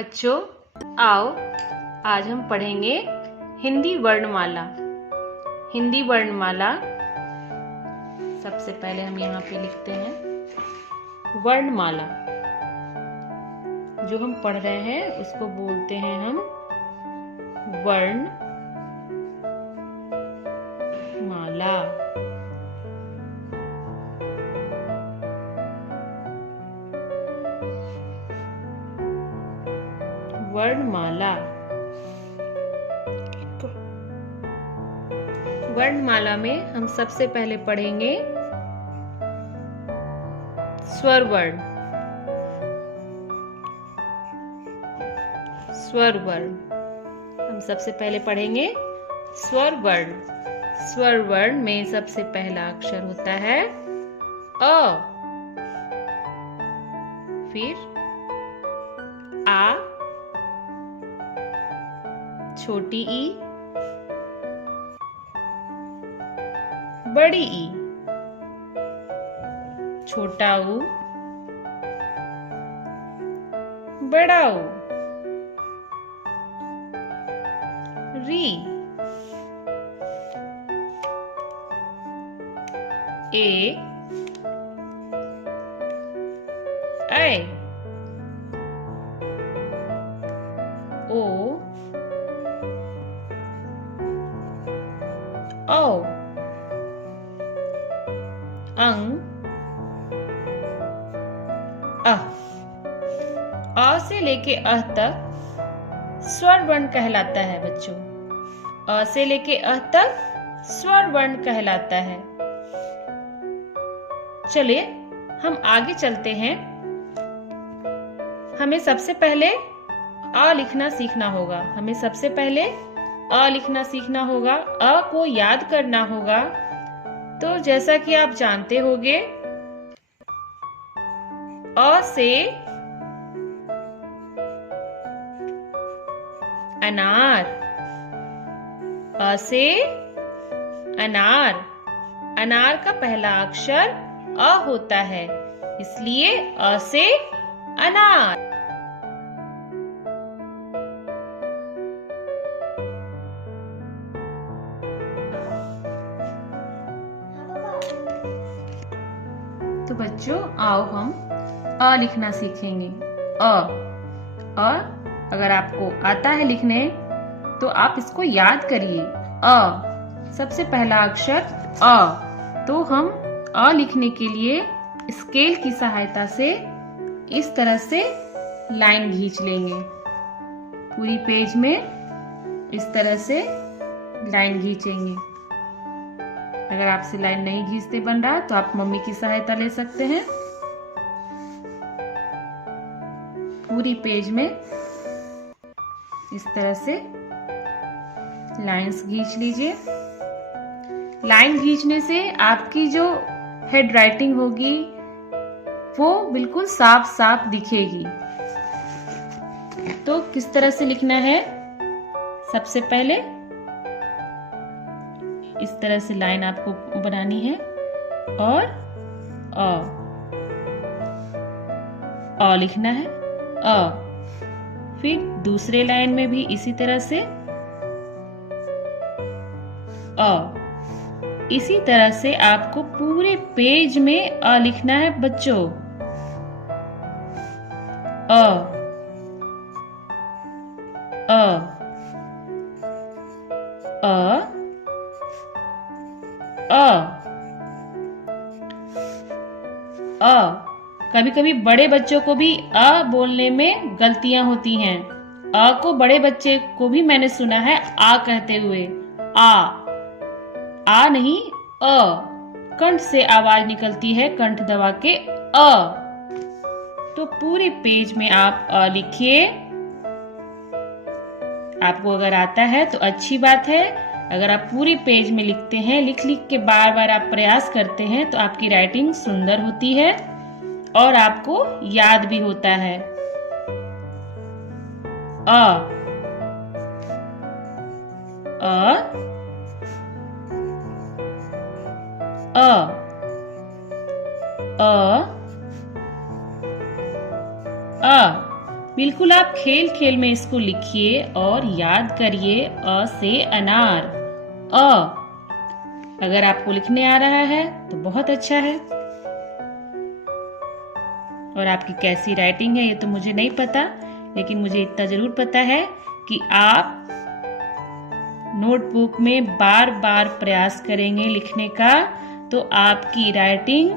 बच्चों, आओ आज हम पढ़ेंगे हिंदी वर्णमाला। हिंदी वर्णमाला सबसे पहले हम यहाँ पे लिखते हैं वर्णमाला। जो हम पढ़ रहे हैं उसको बोलते हैं हम वर्णमाला। वर्णमाला। वर्णमाला में हम सबसे पहले पढ़ेंगे स्वर वर्ण। स्वर वर्ण हम सबसे पहले पढ़ेंगे स्वर वर्ण। स्वर वर्ण में सबसे पहला अक्षर होता है अ, फिर आ, छोटी ई, बड़ी ई, छोटा ऊ, बड़ा ऊ, री, ए, ऐ, ओ, औ, अंग, अह। अ से लेके अह तक स्वर वर्ण कहलाता है बच्चों। अ से लेके अह तक स्वर वर्ण कहलाता है। चलिए हम आगे चलते हैं। हमें सबसे पहले अ लिखना सीखना होगा। हमें सबसे पहले अ लिखना सीखना होगा। अ को याद करना होगा। तो जैसा कि आप जानते होंगे, अ से अनार। अ से अनार। अनार का पहला अक्षर अ होता है, इसलिए अ से अनार। तो बच्चों, आओ हम अ लिखना सीखेंगे। अ अगर आपको आता है लिखने तो आप इसको याद करिए। अ सबसे पहला अक्षर अ। तो हम अ लिखने के लिए स्केल की सहायता से इस तरह से लाइन खींच लेंगे। पूरी पेज में इस तरह से लाइन खींचेंगे। अगर आपसे लाइन नहीं खींचते बन रहा तो आप मम्मी की सहायता ले सकते हैं। पूरी पेज में इस तरह से लाइंस खींच लीजिए। लाइन खींचने से आपकी जो हेड राइटिंग होगी वो बिल्कुल साफ साफ दिखेगी। तो किस तरह से लिखना है? सबसे पहले इस तरह से लाइन आपको बनानी है और अ लिखना है। फिर दूसरे लाइन में भी इसी तरह से इसी तरह से आपको पूरे पेज में अ लिखना है बच्चों। अ कभी कभी बड़े बच्चों को भी अ बोलने में गलतियां होती हैं। अ को बड़े बच्चे को भी मैंने सुना है आ कहते हुए। आ नहीं, अ। कंठ से आवाज निकलती है, कंठ दबा के अ। तो पूरे पेज में आप अ लिखिए। आपको अगर आता है तो अच्छी बात है। अगर आप पूरी पेज में लिखते हैं, लिख लिख के बार बार आप प्रयास करते हैं, तो आपकी राइटिंग सुंदर होती है और आपको याद भी होता है। अ बिल्कुल आप खेल खेल में इसको लिखिए और याद करिए। अ से अनार, अ। अगर आपको लिखने आ रहा है तो बहुत अच्छा है। और आपकी कैसी राइटिंग है ये तो मुझे नहीं पता, लेकिन मुझे इतना जरूर पता है कि आप नोटबुक में बार बार प्रयास करेंगे लिखने का तो आपकी राइटिंग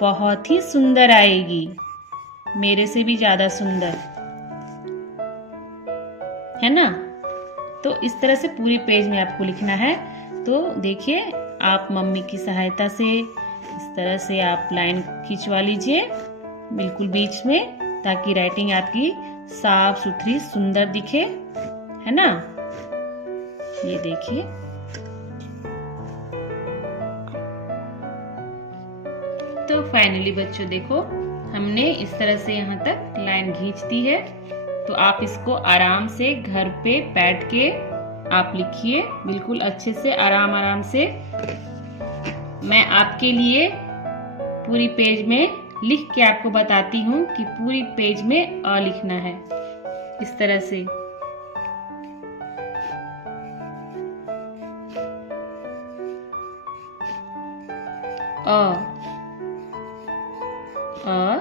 बहुत ही सुंदर आएगी, मेरे से भी ज्यादा सुंदर, है ना। तो इस तरह से पूरी पेज में आपको लिखना है। तो देखिए, आप मम्मी की सहायता से इस तरह से आप लाइन खिंचवा लीजिए बिल्कुल बीच में, ताकि राइटिंग आपकी साफ सुथरी सुंदर दिखे, है ना। ये देखिए, तो फाइनली बच्चों देखो, हमने इस तरह से यहाँ तक लाइन खींच दी है। तो आप इसको आराम से घर पे बैठ के आप लिखिए बिल्कुल अच्छे से, आराम आराम से। मैं आपके लिए पूरी पेज में लिख के आपको बताती हूँ कि पूरी पेज में अ लिखना है इस तरह से। अ, अ,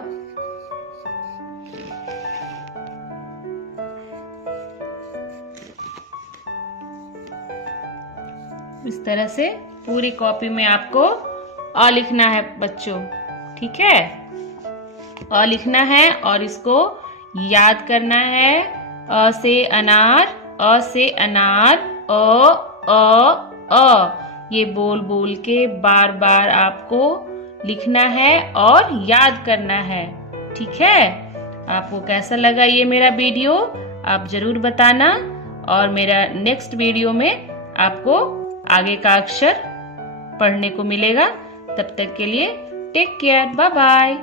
इस तरह से पूरी कॉपी में आपको अ लिखना है बच्चों, ठीक है। अ लिखना है और इसको याद करना है। अ से अनार, अ से अनार, अ ये बोल बोल के बार बार आपको लिखना है और याद करना है, ठीक है। आपको कैसा लगा ये मेरा वीडियो आप जरूर बताना, और मेरा नेक्स्ट वीडियो में आपको आगे का अक्षर पढ़ने को मिलेगा। तब तक के लिए टेक केयर, बाय बाय।